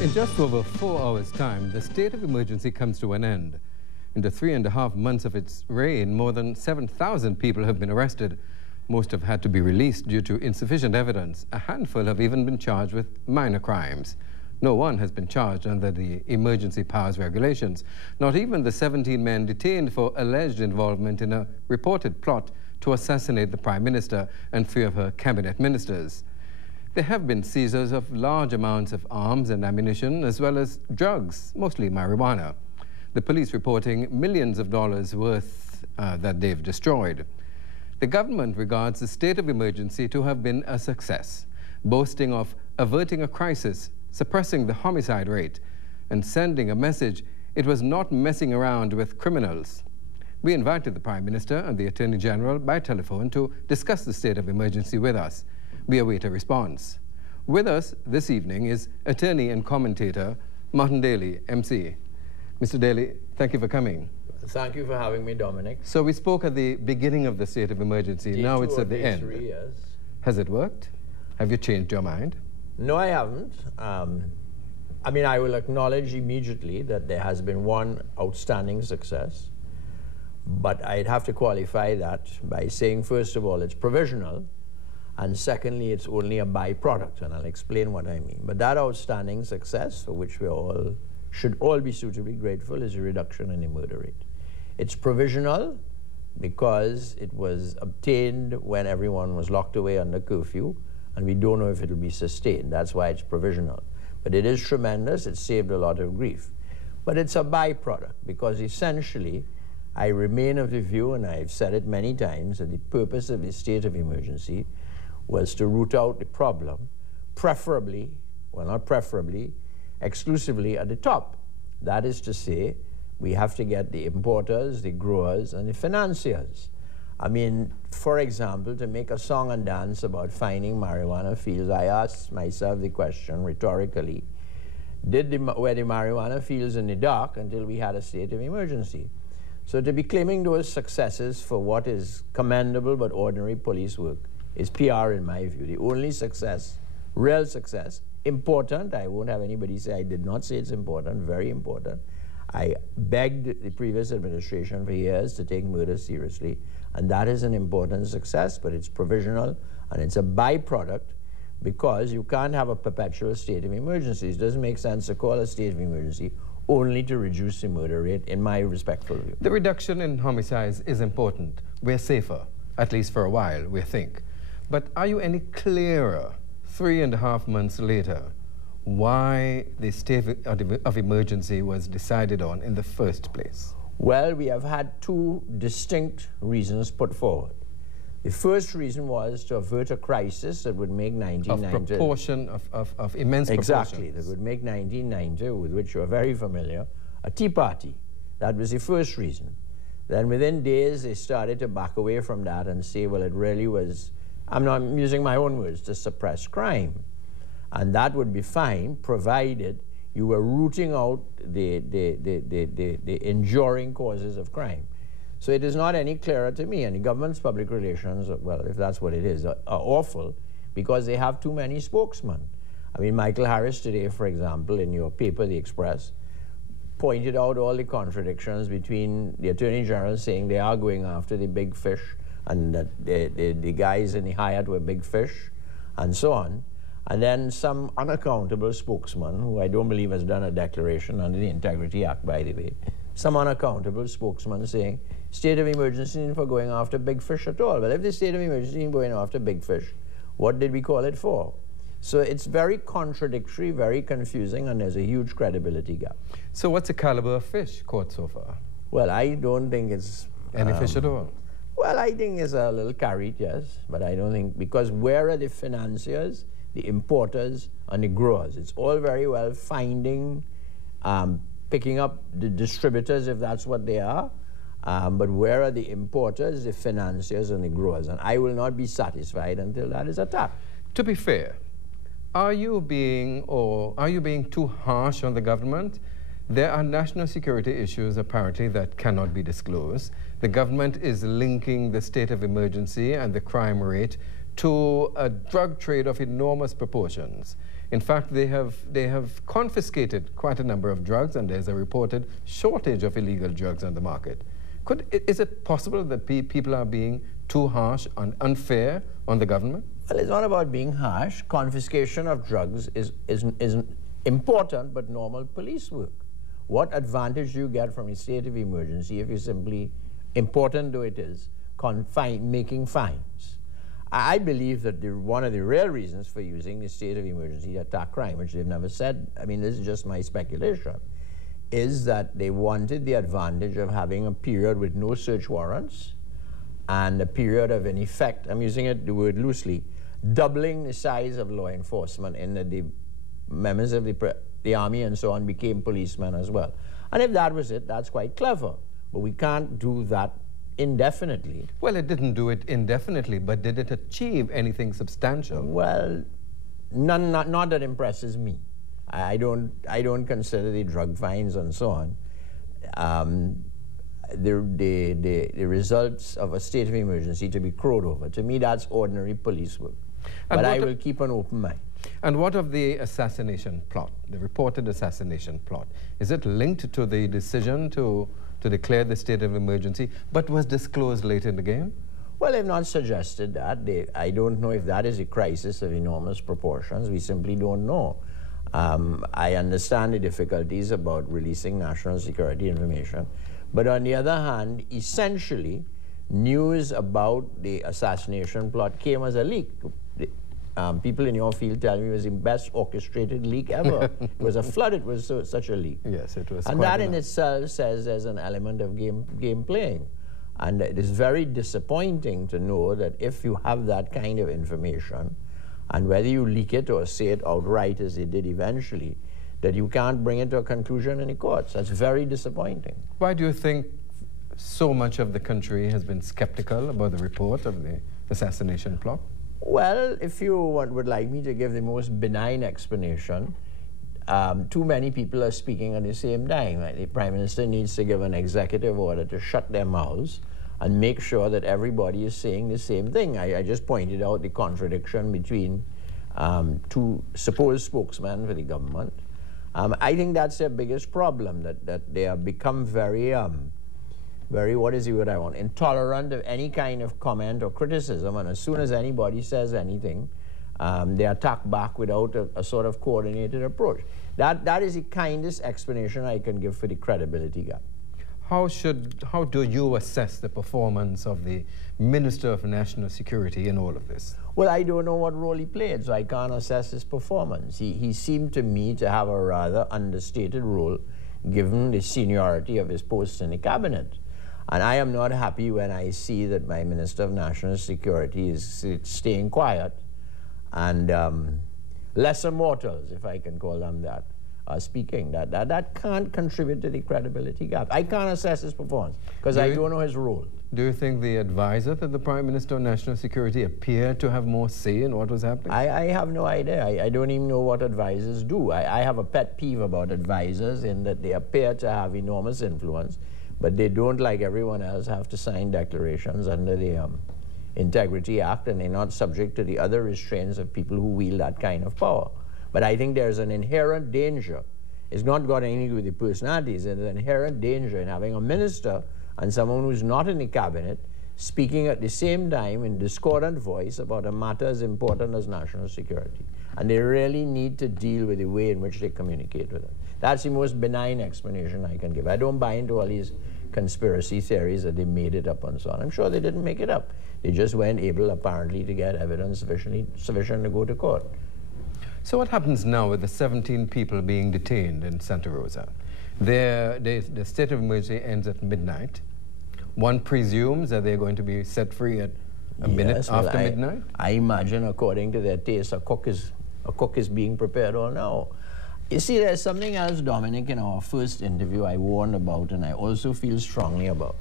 In just over 4 hours' time, the state of emergency comes to an end. In the 3.5 months of its reign, more than 7,000 people have been arrested. Most have had to be released due to insufficient evidence. A handful have even been charged with minor crimes. No one has been charged under the emergency powers regulations, not even the 17 men detained for alleged involvement in a reported plot to assassinate the Prime Minister and 3 of her cabinet ministers. There have been seizures of large amounts of arms and ammunition, as well as drugs, mostly marijuana. The police reporting millions of dollars worth that they've destroyed. The government regards the state of emergency to have been a success, boasting of averting a crisis, suppressing the homicide rate, and sending a message it was not messing around with criminals. We invited the Prime Minister and the Attorney General by telephone to discuss the state of emergency with us. We await a response. With us this evening is attorney and commentator Martin Daly, MC. Mr. Daly, thank you for coming. Thank you for having me, Dominic. So we spoke at the beginning of the state of emergency. Now it's at the end. 3 years. Has it worked? Have you changed your mind? No, I haven't. I mean, I will acknowledge immediately that there has been one outstanding success, but I'd have to qualify that by saying, first of all, it's provisional, and secondly, it's only a byproduct, and I'll explain what I mean. But that outstanding success, for which we should all be suitably grateful, is a reduction in the murder rate. It's provisional because it was obtained when everyone was locked away under curfew, and we don't know if it'll be sustained. That's why it's provisional. But it is tremendous. It saved a lot of grief. But it's a byproduct because essentially, I remain of the view, and I've said it many times, that the purpose of the state of emergency was to root out the problem, preferably, well, not preferably, exclusively at the top. That is to say, we have to get the importers, the growers, and the financiers. I mean, for example, to make a song and dance about finding marijuana fields, I asked myself the question rhetorically, were the marijuana fields in the dark until we had a state of emergency? So to be claiming those successes for what is commendable but ordinary police work is PR in my view. The only success, real success, important, I won't have anybody say I did not say it's important, very important. I begged the previous administration for years to take murder seriously, and that is an important success, but it's provisional, and it's a byproduct because you can't have a perpetual state of emergency. It doesn't make sense to call a state of emergency only to reduce the murder rate, in my respectful view. The reduction in homicides is important. We're safer, at least for a while, we think. But are you any clearer, 3.5 months later, why the state of emergency was decided on in the first place? Well, we have had 2 distinct reasons put forward. The first reason was to avert a crisis that would make 1990... Of proportion, of immense exactly, that would make 1990, with which you are very familiar, a tea party. That was the first reason. Then within days, they started to back away from that and say, well, it really was, I'm not using my own words, to suppress crime. And that would be fine, provided you were rooting out the enduring causes of crime. So it is not any clearer to me, and the government's public relations, well, if that's what it is, are awful because they have too many spokesmen. I mean, Michael Harris today, for example, in your paper, The Express, pointed out all the contradictions between the Attorney General saying they are going after the big fish and that the guys in the Hyatt were big fish, and so on. And then some unaccountable spokesman, who I don't believe has done a declaration under the Integrity Act, by the way, some unaccountable spokesman saying, state of emergency isn't for going after big fish at all. Well, if the state of emergency isn't going after big fish, what did we call it for? So it's very contradictory, very confusing, and there's a huge credibility gap. So what's the caliber of fish caught so far? Well, I don't think it's... Any fish at all? Well, I think it's a little carried, yes, but I don't think, because where are the financiers, the importers, and the growers? It's all very well finding, picking up the distributors, if that's what they are, but where are the importers, the financiers, and the growers? And I will not be satisfied until that is attacked. To be fair, are you being too harsh on the government? There are national security issues, apparently, that cannot be disclosed. The government is linking the state of emergency and the crime rate to a drug trade of enormous proportions. In fact, they have confiscated quite a number of drugs, and there's a reported shortage of illegal drugs on the market. Is it possible that people are being too harsh and unfair on the government? Well, it's not about being harsh. Confiscation of drugs is important but normal police work. What advantage do you get from a state of emergency if you simply, important though it is, making fines? I believe that one of the real reasons for using the state of emergency to attack crime, which they've never said, I mean, this is just my speculation, is that they wanted the advantage of having a period with no search warrants and a period of, in effect, I'm using the word loosely, doubling the size of law enforcement in that the members of the army and so on became policemen as well. And if that was it, that's quite clever. But we can't do that indefinitely. Well, it didn't do it indefinitely, but did it achieve anything substantial? Well, not that impresses me. I don't consider the drug fines and so on the results of a state of emergency to be crowed over. To me, that's ordinary police work. But I will keep an open mind. And what of the assassination plot, the reported assassination plot? Is it linked to the decision to declare the state of emergency, but was disclosed late in the game? Well, they've not suggested that. I don't know if that is a crisis of enormous proportions. We simply don't know. I understand the difficulties about releasing national security information. But on the other hand, essentially, news about the assassination plot came as a leak. People in your field tell me it was the best orchestrated leak ever. It was a flood, it was such a leak. Yes, it was. And that in itself says there's an element of game playing. And it is very disappointing to know that if you have that kind of information, and whether you leak it or say it outright as they did eventually, that you can't bring it to a conclusion in the courts. That's very disappointing. Why do you think so much of the country has been skeptical about the report of the assassination plot? Well, if you would like me to give the most benign explanation, too many people are speaking at the same time. Right? The Prime Minister needs to give an executive order to shut their mouths and make sure that everybody is saying the same thing. I just pointed out the contradiction between two supposed spokesmen for the government. I think that's their biggest problem, that they have become very, what is the word I want, intolerant of any kind of comment or criticism, and as soon as anybody says anything, they attack back without a sort of coordinated approach. That is the kindest explanation I can give for the credibility gap. How do you assess the performance of the Minister of National Security in all of this? Well, I don't know what role he played, so I can't assess his performance. He seemed to me to have a rather understated role, given the seniority of his posts in the cabinet. And I am not happy when I see that my Minister of National Security is staying quiet, and lesser mortals, if I can call them that, speaking. That can't contribute to the credibility gap. I can't assess his performance because I don't know his role. Do you think the advisor to the Prime Minister of National Security appeared to have more say in what was happening? I have no idea. I don't even know what advisors do. I have a pet peeve about advisors in that they appear to have enormous influence, but they don't, like everyone else, have to sign declarations under the Integrity Act, and they're not subject to the other restraints of people who wield that kind of power. But I think there's an inherent danger. It's not got anything to do with the personalities. There's an inherent danger in having a minister and someone who's not in the cabinet speaking at the same time in discordant voice about a matter as important as national security. And they really need to deal with the way in which they communicate with it. That's the most benign explanation I can give. I don't buy into all these conspiracy theories that they made it up and so on. I'm sure they didn't make it up. They just weren't able, apparently, to get evidence sufficient to go to court. So what happens now with the 17 people being detained in Santa Rosa? The state of emergency ends at midnight. One presumes that they're going to be set free at a minute after midnight? I imagine, according to their taste, a cook is being prepared all now. You see, there's something else, Dominic, in our first interview I warned about, and I also feel strongly about.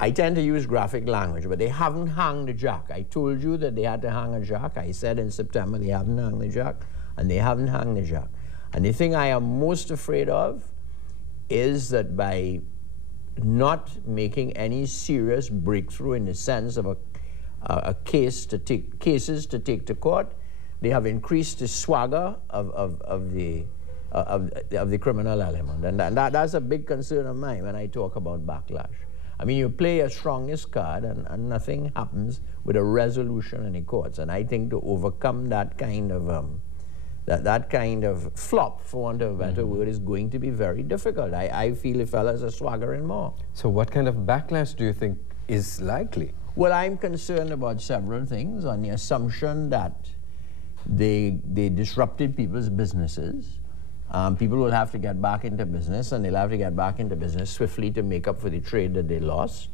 I tend to use graphic language, but they haven't hung the jack. I told you that they had to hang a jack. I said in September they haven't hung the jack, and they haven't hung the jack. And the thing I am most afraid of is that by not making any serious breakthrough in the sense of cases to take to court. They have increased the swagger of the criminal element, and that's a big concern of mine when I talk about backlash. I mean, you play your strongest card, and nothing happens with a resolution in the courts. And I think to overcome that kind of that kind of flop, for want of a better word, is going to be very difficult. I feel the fellas are swaggering more. So what kind of backlash do you think is likely? Well, I'm concerned about several things. On the assumption that they disrupted people's businesses. People will have to get back into business, and they'll have to get back into business swiftly to make up for the trade that they lost.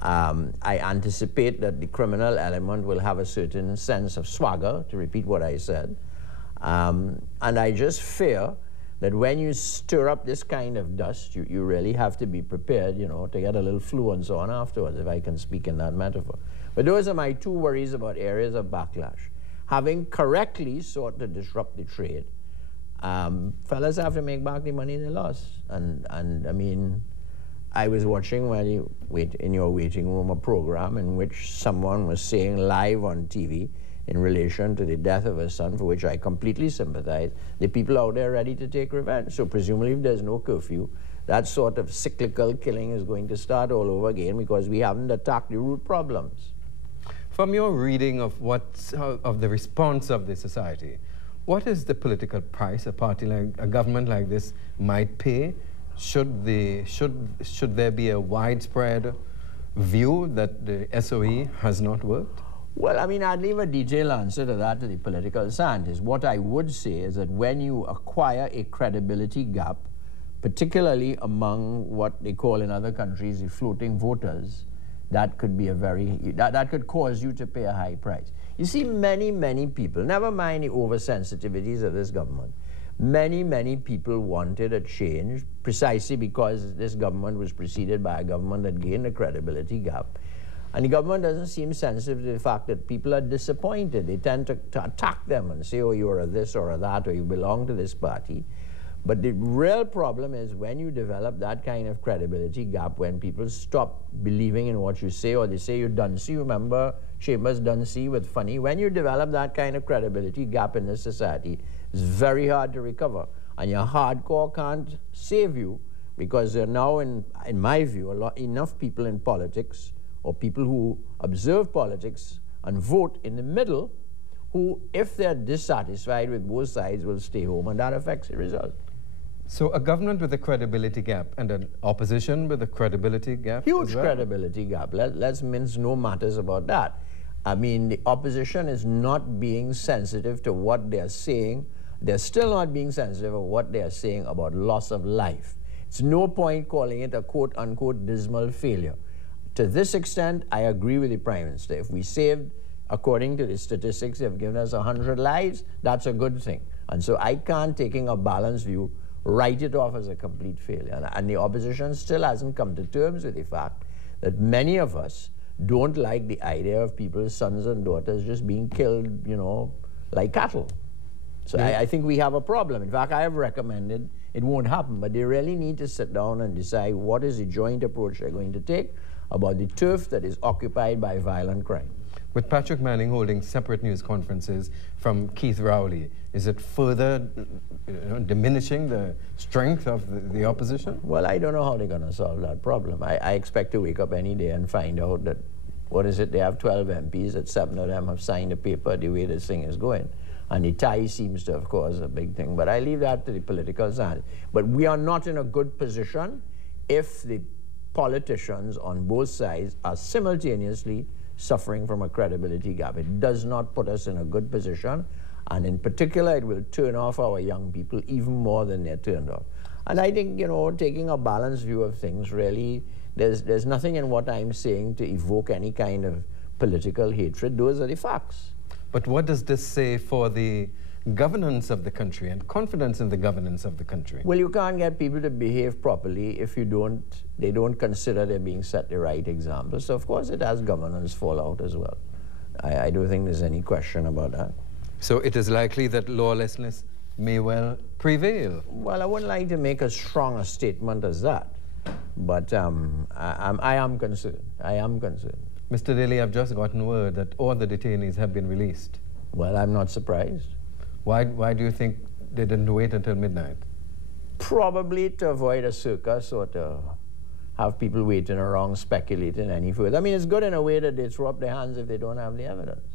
I anticipate that the criminal element will have a certain sense of swagger, to repeat what I said. And I just fear that when you stir up this kind of dust, you really have to be prepared, you know, to get a little flu and so on afterwards, if I can speak in that metaphor. But those are my two worries about areas of backlash. Having correctly sought to disrupt the trade, fellas have to make back the money they lost. And I mean, I was watching while you wait in your waiting room a program in which someone was saying live on TV in relation to the death of a son, for which I completely sympathize, the people out there ready to take revenge. So presumably if there's no curfew, that sort of cyclical killing is going to start all over again because we haven't attacked the root problems. From your reading of of the response of the society, what is the political price a party like a government like this might pay? Should there be a widespread view that the S.O.E. has not worked? Well, I mean, I'd leave a detailed answer to that to the political scientists. What I would say is that when you acquire a credibility gap, particularly among what they call in other countries the floating voters, that could be that could cause you to pay a high price. You see, many people, never mind the oversensitivities of this government, many people wanted a change precisely because this government was preceded by a government that gained a credibility gap. And the government doesn't seem sensitive to the fact that people are disappointed. They tend to attack them and say, oh, you're a this or a that, or you belong to this party. But the real problem is when you develop that kind of credibility gap, when people stop believing in what you say, or they say you're dunce. You remember Chambers dunce with funny? When you develop that kind of credibility gap in this society, it's very hard to recover. And your hardcore can't save you because there are now, in my view, enough people in politics or people who observe politics and vote in the middle who, if they're dissatisfied with both sides, will stay home, and that affects the result. So a government with a credibility gap and an opposition with a credibility gap? Huge credibility gap. Let's mince no matters about that. I mean, the opposition is not being sensitive to what they're saying. They're still not being sensitive of what they're saying about loss of life. It's no point calling it a quote-unquote dismal failure. To this extent, I agree with the Prime Minister. If we saved, according to the statistics, they've given us 100 lives, that's a good thing. And so I can't, taking a balanced view, write it off as a complete failure. And the opposition still hasn't come to terms with the fact that many of us don't like the idea of people's sons and daughters just being killed, you know, like cattle. So I think we have a problem. In fact, I have recommended, it won't happen, but they really need to sit down and decide what is the joint approach they're going to take about the turf that is occupied by violent crime. With Patrick Manning holding separate news conferences from Keith Rowley, is it further diminishing the strength of the opposition? Well, I don't know how they're going to solve that problem. I expect to wake up any day and find out that, what is it, they have 12 MPs, that 7 of them have signed a paper the way this thing is going. And the tie seems to have caused a big thing. But I leave that to the political side. But we are not in a good position if the politicians on both sides are simultaneously suffering from a credibility gap. It does not put us in a good position, and in particular, it will turn off our young people even more than they're turned off. And I think, you know, taking a balanced view of things, really, there's nothing in what I'm saying to evoke any kind of political hatred. Those are the facts. But what does this say for the governance of the country and confidence in the governance of the country? Well, you can't get people to behave properly if they don't consider they're being set the right example. So of course it has governance fallout as well. I don't think there's any question about that. So it is likely that lawlessness may well prevail? Well, I wouldn't like to make as strong a statement as that, but I am concerned. I am concerned. Mr. Daly, I've just gotten word that all the detainees have been released. Well, I'm not surprised. Why do you think they didn't wait until midnight? Probably to avoid a circus or to have people waiting around speculating any further. I mean, it's good in a way that they throw up their hands if they don't have the evidence.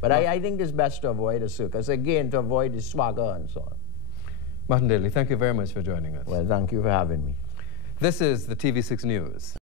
But I think it's best to avoid a circus, again, to avoid the swagger and so on. Martin Daly, thank you very much for joining us. Well, thank you for having me. This is the TV6 News.